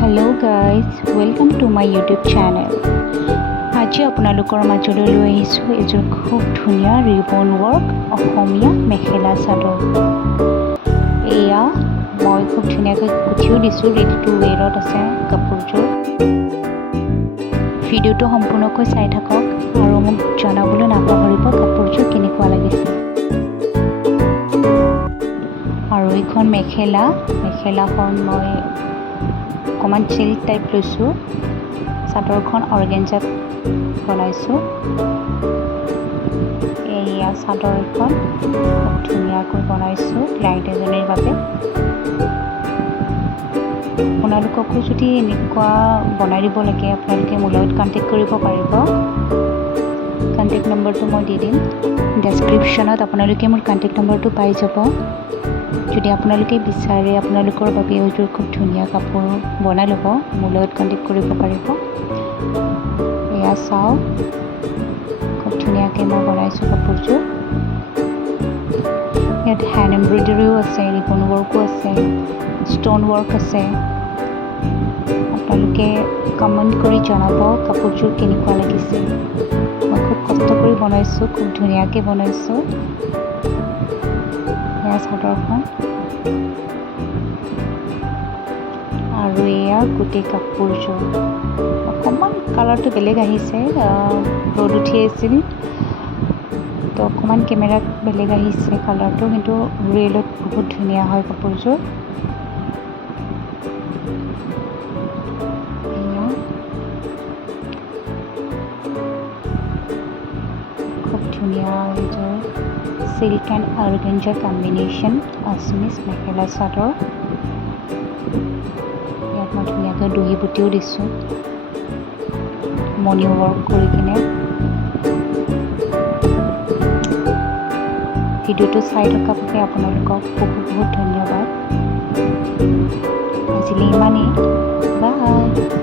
Hello guys, welcome to my YouTube channel. আজি আপোনালোকৰ মাজলৈ লৈ আহিছোঁ এযোৰ খুব ধুনীয়া ৰিবন ৱৰ্ক অসমীয়া মেখেলা চাদৰ। এয়া মই খুব ধুনীয়াকৈ গুঠিও দিছোঁ, ৰেডি টু ৱেৰত আছে কাপোৰযোৰ। ভিডিঅ'টো সম্পূৰ্ণকৈ চাই থাকক আৰু মোক জনাবলৈ নাপাহৰিব কাপোৰযোৰ কেনেকুৱা লাগিছে। আৰু এইখন মেখেলাখন মই অকণমান চিল্ক টাইপ লৈছোঁ। চাদৰখন অৰ্গেঞ্জাত বনাইছোঁ। এয়া চাদৰ এখন খুব ধুনীয়াকৈ বনাইছোঁ ক্লাইণ্ট এজনীৰ বাবে। আপোনালোককো যদি এনেকুৱা বনাই দিব লাগে আপোনালোকে মোৰ লগত কণ্টেক্ট কৰিব পাৰিব। কণ্টেক্ট নম্বৰটো মই দি দিম ডেছক্ৰিপশ্যনত, আপোনালোকে মোৰ কণ্টেক্ট নম্বৰটো পাই যাব। যদি আপোনালোকে বিচাৰে আপোনালোকৰ বাবে এইযোৰ খুব ধুনীয়া কাপোৰ বনাই ল'ব, মোৰ লগত কণ্টেক্ট কৰিব পাৰিব। এয়া চাওঁ খুব ধুনীয়াকৈ মই বনাইছোঁ কাপোৰযোৰ। ইয়াত হেণ্ড এমব্ৰইডাৰীও আছে, ৰিবন ৱৰ্কো আছে, ষ্ট'ন ৱৰ্ক আছে। আপোনালোকে কমেণ্ট কৰি জনাব কাপোৰযোৰ কেনেকুৱা লাগিছে। মই খুব কষ্ট কৰি বনাইছোঁ, খুব ধুনীয়াকৈ বনাইছোঁ। এয়া চাদৰখন আৰু এয়া গোটেই কাপোৰযোৰ। অকণমান কালাৰটো বেলেগ আহিছে, ৰ'দ উঠি আছিল তো অকণমান কেমেৰাত বেলেগ আহিছে কালাৰটো, কিন্তু ৰিয়েলত বহুত ধুনীয়া হয় কাপোৰযোৰ। এয়া খুব ধুনীয়া এইযোৰ silk and organza combination আছমিজ mekhela chador. ইয়াত মই ধুনীয়াকৈ দহি বুটিও দিছোঁ মণি ৱৰ্ক কৰি কিনে। ভিডিঅ'টো চাই থকা বাবে আপোনালোকক বহুত বহুত ধন্যবাদ। আজিলৈ ইমানেই, বাই।